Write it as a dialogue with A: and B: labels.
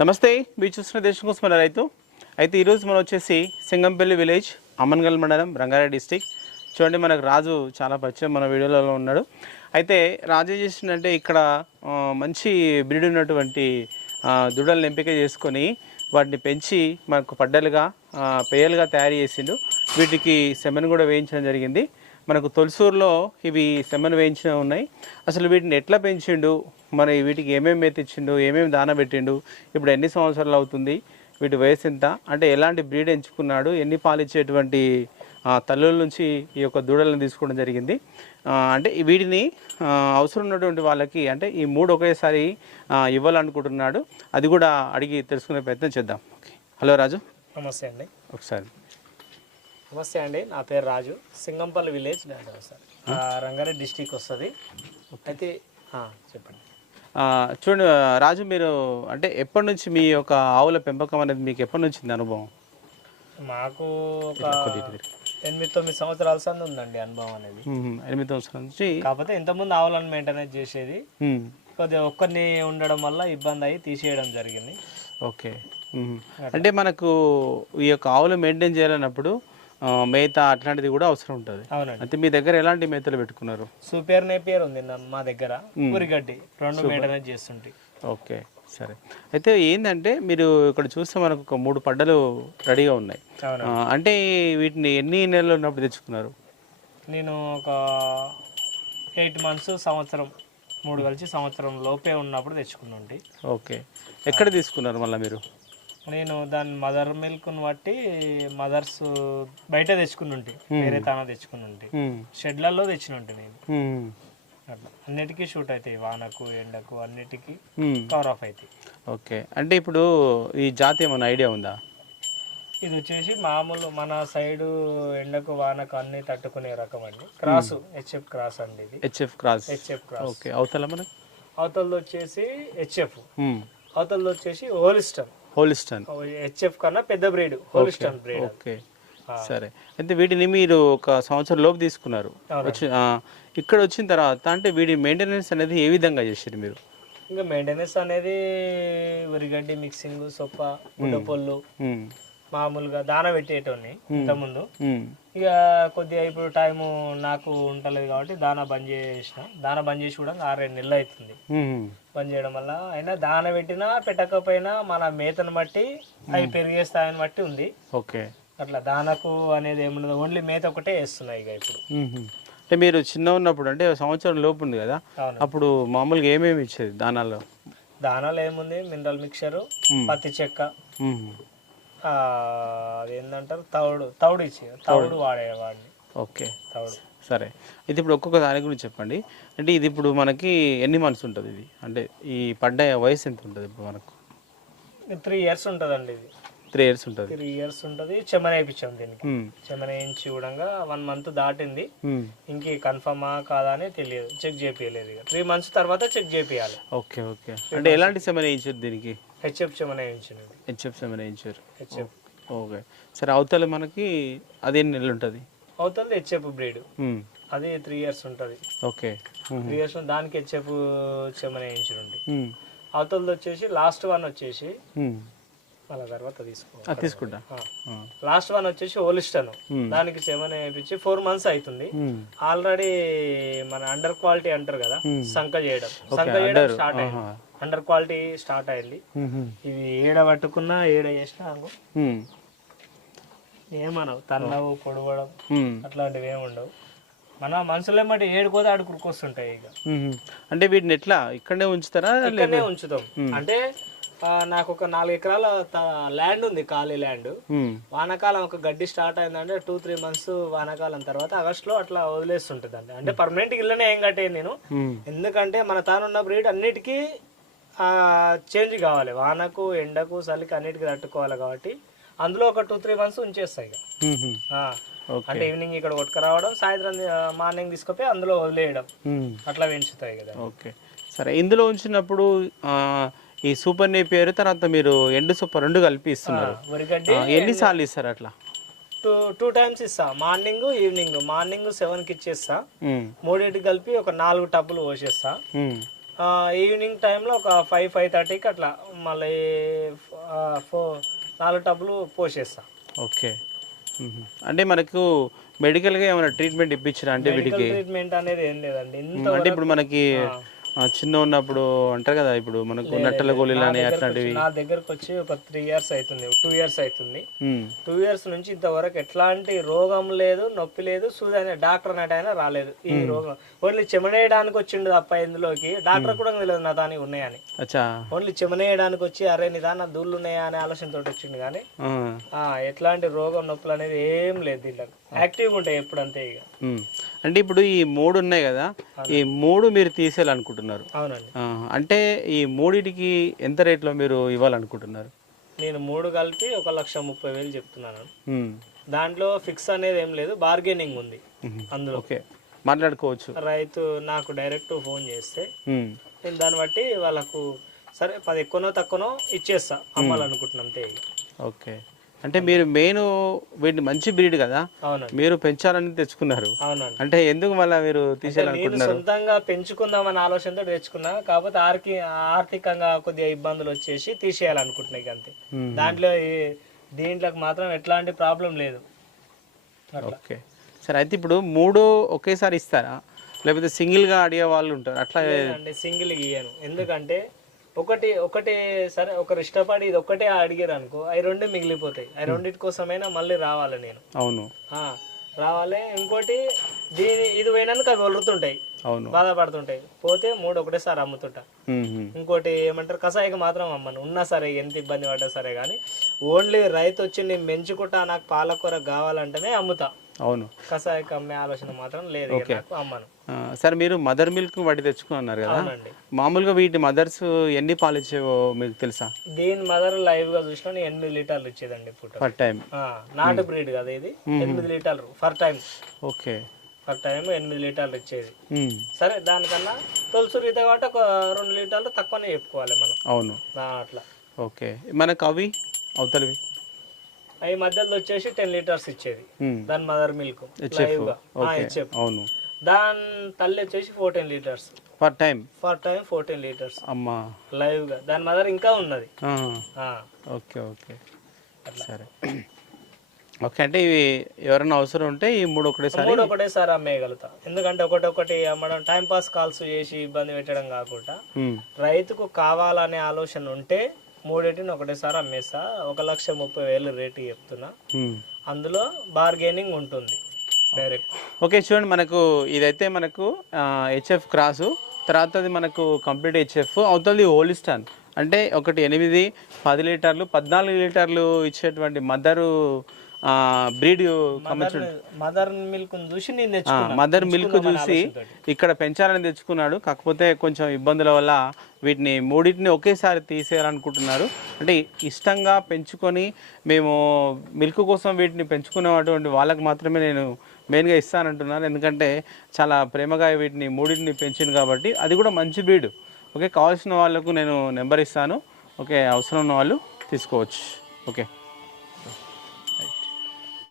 A: నమస్తే మీరు చూస్తున్న దేశం కోసం మన రైతు. అయితే ఈరోజు మనం వచ్చేసి సింగంపల్లి విలేజ్ అమ్మన్గల్ మండలం రంగారెడ్డి డిస్టిక్. చూడండి మనకు రాజు చాలా పరిచయం మన వీడియోలలో ఉన్నాడు. అయితే రాజు ఏం చేసిందంటే ఇక్కడ మంచి బ్రీడ్ ఉన్నటువంటి దుడలను ఎంపిక చేసుకొని వాటిని పెంచి మనకు పడ్డలుగా పేయలుగా తయారు చేసిండు. వీటికి సెమెన్ కూడా వేయించడం జరిగింది. మనకు తొలిసూరులో ఇవి సెమ్మను వేయించిన ఉన్నాయి. అసలు వీటిని ఎట్లా పెంచిండు? మరి వీటికి ఏమేమి మేత ఇచ్చిండు ఏమేమి దాన పెట్టిండు? ఇప్పుడు ఎన్ని సంవత్సరాలు అవుతుంది? వీటి వయసు ఎంత? అంటే ఎలాంటి బ్రీడ్ ఎంచుకున్నాడు? ఎన్ని పాలు ఇచ్చేటువంటి ఆ, తల్లుల నుంచి ఈ యొక్క దూడలను తీసుకోవడం జరిగింది. అంటే వీటిని అవసరం ఉన్నటువంటి వాళ్ళకి అంటే ఈ మూడు ఒకేసారి ఇవ్వాలనుకుంటున్నాడు. అది కూడా అడిగి తెలుసుకునే ప్రయత్నం చేద్దాం. ఓకే. హలో రాజు.
B: నమస్తే అండి.
A: ఒకసారి.
B: నమస్తే అండి నా పేరు రాజు. Singampalli village sir. ఆ, రంగారెడ్డి డిస్టిక్ వస్తుంది. అయితే ఆ, చెప్పండి.
A: ఆ, చూడండి రాజు మీరు అంటే ఎప్పటి నుంచి మీ యొక్క ఆవుల పెంపకం అనేది మీకు ఎప్పటి నుంచి అనుభవం?
B: మాకు ఒక ఎనిమిది తొమ్మిది సంవత్సరాల సంది ఉందండి అనుభవం అనేది.
A: ఎనిమిది సంవత్సరాల నుంచి
B: కాకపోతే ఇంతకుముందు ఆవులను మెయింటెనెన్స్ చేసేది. కొద్దిగా ఒక్కరిని ఉండడం వల్ల ఇబ్బంది అయ్యి తీసేయడం జరిగింది.
A: ఓకే. అంటే మనకు ఈ యొక్క ఆవులు మెయింటైన్ చేయాలన్నప్పుడు మేత అట్లాంటిది కూడా అవసరం ఉంటుంది.
B: అవునండి.
A: అయితే మీ దగ్గర ఎలాంటి మేతలు పెట్టుకున్నారు?
B: సూపర్ నేపియర్ ఉంది మా దగ్గర. ఉరిగడ్డి. రెండు మెయింటెనెన్స్ చేస్తుంటాయి
A: ఓకే సరే. అయితే ఏంటంటే మీరు ఇక్కడ చూస్తే మనకు ఒక మూడు పడ్డలు రెడీగా ఉన్నాయి. అంటే వీటిని ఎన్ని నెలలు ఉన్నప్పుడు తెచ్చుకున్నారు?
B: నేను ఒక ఎయిట్ మంత్స్ సంవత్సరం మూడు కలిసి సంవత్సరం లోపే ఉన్నప్పుడు తెచ్చుకున్నాండి
A: ఓకే. ఎక్కడ తీసుకున్నారు మళ్ళీ మీరు?
B: నేను దాని మదర్ మిల్క్ను బట్టి మదర్స్ బయట తెచ్చుకుని వేరే తాన తెచ్చుకుని. షెడ్లలో తెచ్చినుంటి నేను. అట్లా. అన్నిటికీ షూట్ అవుతాయి వానకు ఎండకు అన్నిటికీ. కవర్ ఆఫ్ అవుతాయి
A: ఓకే. అంటే ఇప్పుడు ఈ జాతి ఏమైనా ఐడియా ఉందా?
B: ఇది వచ్చేసి మామూలు మన సైడు ఎండకు వానకు అన్ని తట్టుకునే రకం అండి. క్రాస్ హెచ్ఎఫ్ క్రాస్ అండి ఇది.
A: HF cross.
B: HF cross.
A: Okay. అవతల మనకు?
B: అవతలది వచ్చేసి హెచ్ఎఫ్. అవతలది వచ్చేసి హోలిస్టన్
A: హోలిస్టన్.
B: హెచ్ఎఫ్ కన్నా పెద్ద బ్రీడ్ హోలిస్టన్ బ్రీడ్
A: ఓకే. సరే. అయితే వీటిని మీరు ఒక సంవత్సరం లోపు తీసుకున్నారు. వచ్చి ఇక్కడ వచ్చిన తర్వాత అంటే వీడి మెయింటెనెన్స్ అనేది ఏ విధంగా చేశారు మీరు?
B: ఇంకా మెయింటెనెన్స్ అనేది వరిగడ్డి మిక్సింగ్ సొప్ప గుడ్డపొల్లు
A: మ్మ్.
B: మామూలుగా దాన పెట్టేటోని ఇంతకుముందు.
A: మ్మ్.
B: ఇక కొద్దిగా ఇప్పుడు టైము నాకు ఉంటలేదు కాబట్టి దానా బంద్ చేసిన. దానా బంద్ చేసి కూడా ఆరేడు నెలలు అవుతుంది. బంద్ చేయడం వల్ల అయినా దాన పెట్టినా పెట్టకపోయినా మన మేతను బట్టి అవి పెరిగే స్థాయిని బట్టి ఉంది.
A: ఓకే.
B: అట్లా దానకు అనేది ఏముండదు. ఓన్లీ మేత ఒకటే వేస్తున్నాయి ఇక ఇప్పుడు.
A: అంటే మీరు చిన్న ఉన్నప్పుడు అంటే సంవత్సరం లోపు ఉంది కదా? అప్పుడు మామూలుగా ఏమేమి ఇచ్చేది దానాల్లో?
B: దానాలు ఏముంది? మినరల్ మిక్చరు పత్తి చెక్క అదేంటంటారు తవుడు తవుడు ఇచ్చి తవుడు వాడేవాడిని.
A: ఓకే.
B: తవుడు
A: సరే. ఇది ఇప్పుడు ఒక్కొక్క దాని గురించి చెప్పండి. అంటే ఇది ఇప్పుడు మనకి ఎన్ని మంత్స్ ఉంటుంది ఇది? అంటే ఈ పడ్డ వయసు ఎంత ఉంటుంది ఇప్పుడు మనకు?
B: త్రీ ఇయర్స్ ఉంటుందండి ఇది.
A: త్రీ ఇయర్స్ ఉంటుంది.
B: త్రీ ఇయర్స్ ఉంటుంది. చెమన వేయించాం దీనికి.
A: మ్మ్.
B: చెమన వేయించి కూడా వన్ మంత్ దాటింది. ఇంక కన్ఫర్మా కాదా అని తెలియదు. చెక్ చేపియలేదు ఇక. త్రీ మంత్స్ తర్వాత చెక్ చేపియాలి.
A: Okay okay. అంటే ఎలాంటి సెమెన్ వేయించారు దీనికి?
B: హెచ్ఎఫ్ చెమన వేయించింది
A: హెచ్ఎఫ్ సెమెన్ వేయించారు.
B: హెచ్ఎఫ్.
A: ఓకే. సరే అవతల మనకి అది ఎన్ని నెలలు ఉంటుంది.
B: అవుతుంది హెచ్ఎఫ్ బ్రీడ్. అది త్రీ ఇయర్స్ ఉంటుంది.
A: ఓకే.
B: త్రీ ఇయర్స్ దానికి హెచ్ఎఫ్ చెమన వేయించి
A: మ్మ్.
B: అవతలది వచ్చేసి లాస్ట్ వన్ వచ్చేసి. మళ్ళీ తర్వాత తీసుకో
A: తీసుకుంటా.
B: లాస్ట్ వన్ వచ్చేసి హోలిస్టన్
A: Hmm.
B: దానికి సెవెన్ వేయించి ఫోర్ మంత్స్ అవుతుంది. ఆల్రెడీ మన అండర్ క్వాలిటీ అంటారు కదా
A: Hmm.
B: సంక చేయడం సంక చేయడం. స్టార్ట్ అయింది. అండర్ క్వాలిటీ స్టార్ట్ అయింది. ఇది ఏడ పట్టుకున్నా ఏడ చేసినా. ఏమనవు తన్నవు పొడవడం. అట్లాంటివి ఏమి ఉండవు మన మనుషులు ఏమంటే ఏడుకోతే ఆడు కురుకొస్తుంటాయి ఇక.
A: అంటే వీటిని ఎట్లా ఇక్కడనే ఉంచుతారా
B: ఇక్కడనే ఉంచుతాం అంటే నాకు ఒక నాలుగు ఎకరాల ల్యాండ్ ఉంది ఖాళీ ల్యాండ్. వానాకాలం ఒక గడ్డి స్టార్ట్ అయిందంటే టూ త్రీ మంత్స్ వానాకాలం తర్వాత ఆగస్టులో అట్లా వదిలేస్తుంటుంది అండి అంటే పర్మనెంట్ ఇల్లనే ఏం కట్టేది నేను. ఎందుకంటే మన తానున్న బ్రీడ్ అన్నిటికీ చేంజ్ కావాలి. వానకు ఎండకు చలికి అన్నిటికీ తట్టుకోవాలి కాబట్టి అందులో ఒక టూ త్రీ మంత్స్ ఉంచేస్తాయి అంటే ఈవినింగ్ ఇక్కడ కొట్టుకురావడం సాయంత్రం మార్నింగ్ తీసుకుపోయి అందులో వదిలేయడం. అట్లా పెంచుతాయి కదా.
A: ఓకే. సరే ఇందులో ఉంచినప్పుడు ఈ సూపర్ నేపియర్ తర్వాత మీరు ఎండు సూపర్ రెండు కలిపి ఇస్తున్నారు ఎన్నిసార్లు ఇస్తారు అట్లా?
B: టూ టూ టైమ్స్ ఇస్తా. Morning evening. మార్నింగ్ సెవెన్కి ఇచ్చేస్తా.
A: మ్మ్.
B: మూడింటికి కలిపి ఒక నాలుగు టబ్బులు పోసేస్తా. ఈవినింగ్ టైంలో ఒక ఫైవ్ ఫైవ్ థర్టీకి అట్లా మళ్ళీ ఫోర్ నాలుగు టబ్బులు పోసేస్తా.
A: ఓకే. అంటే మనకు మెడికల్గా ఏమైనా ట్రీట్మెంట్ ఇప్పించారా అంటే వీటికి
B: ట్రీట్మెంట్ అనేది ఏం లేదండి.
A: అంటే ఇప్పుడు మనకి చిన్న ఉన్నప్పుడు అంటారు కదా ఇప్పుడు మనకు నట్టల గోళీలు అని అట్లాంటివి.
B: నా దగ్గరకు వచ్చి ఒక త్రీ ఇయర్స్ అవుతుంది టూ ఇయర్స్ అవుతుంది. టూ ఇయర్స్ నుంచి ఇంతవరకు ఎట్లాంటి రోగం లేదు నొప్పి లేదు సూది అనే డాక్టర్ అన్నట్టు రాలేదు. ఈ రోగం ఓన్లీ చెమనేయడానికి వచ్చిండు తప్ప ఇందులోకి డాక్టర్ కూడా తెలియదు నా దాని ఉన్నాయని. ఓన్లీ చెమనేయడానికి వచ్చి అరే నిదాన దూళ్ళు ఉన్నాయా అనే ఆలోచనతో వచ్చిండు కానీ ఎట్లాంటి రోగం నొప్పులు అనేది ఏం లేదు దీంట్లో యాక్టివ్గా ఉంటాయి ఎప్పుడు అంతే ఇక.
A: అంటే ఇప్పుడు ఈ మూడు ఉన్నాయి కదా ఈ మూడు మీరు తీసేయాలనుకుంటున్నారు.
B: అవునండి.
A: ఆ, అంటే ఈ మూడిటికి ఎంత రేట్లో మీరు ఇవ్వాలనుకుంటున్నారు?
B: నేను మూడు కలిపి ఒక లక్ష ముప్పై వేలు చెప్తున్నాను. దాంట్లో ఫిక్స్ అనేది ఏం లేదు బార్గెనింగ్ ఉంది. అందులో.
A: ఓకే. మాట్లాడుకోవచ్చు.
B: రైతు నాకు డైరెక్ట్ ఫోన్ చేస్తే. నేను దాన్ని బట్టి వాళ్ళకు సరే పది ఎక్కువనో తక్కువనో ఇచ్చేస్తా అమ్మాలనుకుంటున్నాను అంతే
A: ఓకే. అంటే మీరు మెయిన్ వీటిని మంచి బ్రీడ్ కదా మీరు పెంచాలని తెచ్చుకున్నారు. అంటే ఎందుకు మళ్ళీ మీరు
B: నేను
A: తీసేయాలనుకుంటున్నారు?
B: సొంతంగా పెంచుకుందామనే ఆలోచనతో తెచ్చుకున్నా కాకపోతే ఆర్థిక ఆర్థికంగా కొద్దిగా ఇబ్బందులు వచ్చేసి తీసేయాలనుకుంటున్నా ఇక అంతే. దాంట్లో దీంట్లోకి మాత్రం ఎట్లాంటి ప్రాబ్లం లేదు.
A: ఓకే. సరే అయితే ఇప్పుడు మూడు ఒకేసారి ఇస్తారా? లేకపోతే సింగిల్గా అడిగే వాళ్ళు ఉంటారు. అట్లా
B: సింగిల్ గీయను ఎందుకంటే ఒకటి ఒకటి సరే ఒకరు ఇష్టపడి ఇది ఒక్కటే అడిగారు అనుకో అవి రెండు మిగిలిపోతాయి. అవి రెండింటి కోసమైనా మళ్ళీ రావాలి నేను.
A: అవును.
B: రావాలి. ఇంకోటి దీని ఇది పోయినందుకు అవి వలురుతుంటాయి.
A: అవును.
B: బాధపడుతుంటాయి. పోతే మూడు ఒకటేసారి అమ్ముతుంటా.
A: మ్మ్.
B: ఇంకోటి ఏమంటారు కషాయికి మాత్రం అమ్మను. ఉన్నా సరే ఎంత ఇబ్బంది పడ్డా సరే కానీ ఓన్లీ రైతు వచ్చి నేను మెంచుకుంటా నాకు పాలకూర కావాలంటేనే అమ్ముతా.
A: అవును.
B: అమ్మే ఆలోచన మాత్రం లేదు నాకు అమ్మను.
A: సరే మీరు మదర్ మిల్క్ వాటి తెచ్చుకున్నారు కదా? మామూలుగా వీటి మదర్స్ ఎన్ని పాలు ఇచ్చేవో మీకు తెలుసా?
B: దీని మదర్ లైవ్గా చూసినా ఎనిమిది లీటర్లు ఇచ్చేదండి ఫుడ్
A: పర్ టైం
B: నాటు బ్రీడ్ కదా ఇది? ఎనిమిది లీటర్లు per time
A: okay.
B: Per time ఎనిమిది లీటర్లు ఇచ్చేది. సరే దానికన్నా తొలుసు రీత కాబట్టి ఒక రెండు లీటర్లు తక్కువనే చెప్పుకోవాలి మనం.
A: అవును.
B: అట్లా.
A: ఓకే. మనకు అవి అవతలవి?
B: అవి మధ్యలో వచ్చేసి టెన్ లీటర్స్ ఇచ్చేది.
A: మ్మ్.
B: దాని మదర్ మిల్క్ హెచ్ఎఫ్
A: అవును.
B: దాని తల్లి వచ్చేసి fourteen liters
A: per time
B: per time fourteen liters
A: అమ్మా.
B: లైవ్గా. దాని మదర్ ఇంకా ఉన్నది.
A: ఓకే ఓకే సరే. ఓకే అంటే ఇవి ఎవరైనా అవసరం ఉంటే ఈ మూడు ఒకటేసారి
B: మూడు ఒకటేసారి అమ్మేయగలుగుతా. ఎందుకంటే ఒకటి ఒకటి అమ్మడం టైం పాస్ కాల్స్ చేసి ఇబ్బంది పెట్టడం కాకుండా
A: మ్మ్.
B: రైతుకు కావాలనే ఆలోచన ఉంటే మూడింటిని ఒకటేసారి అమ్మేస్తా ఒక లక్ష ముప్పై వేలు రేటు చెప్తున్నా. అందులో బార్గెనింగ్ ఉంటుంది. డైరెక్ట్.
A: ఓకే చూడండి మనకు ఇదైతే మనకు హెచ్ఎఫ్ క్రాసు. తర్వాత అది మనకు కంప్లీట్ హెచ్ఎఫ్. అవుతుంది హోలిస్టాన్ అంటే ఒకటి ఎనిమిది పది లీటర్లు పద్నాలుగు లీటర్లు ఇచ్చేటువంటి మదరు బ్రీడ్
B: మదర్ మిల్క్ చూసి
A: మదర్ మిల్క్ చూసి ఇక్కడ పెంచాలని తెచ్చుకున్నాడు. కాకపోతే కొంచెం ఇబ్బందుల వల్ల వీటిని మూడింటిని ఒకేసారి తీసేయాలనుకుంటున్నారు. అంటే ఇష్టంగా పెంచుకొని మేము మిల్క్ కోసం వీటిని పెంచుకునేటువంటి వాళ్ళకి మాత్రమే నేను మెయిన్గా ఇస్తానంటున్నాను. ఎందుకంటే చాలా ప్రేమగా వీటిని మూడింటిని పెంచింది కాబట్టి అది కూడా మంచి బ్రీడ్. ఓకే కావాల్సిన వాళ్ళకు నేను నెంబర్ ఇస్తాను. ఓకే అవసరం ఉన్న వాళ్ళు తీసుకోవచ్చు. ఓకే.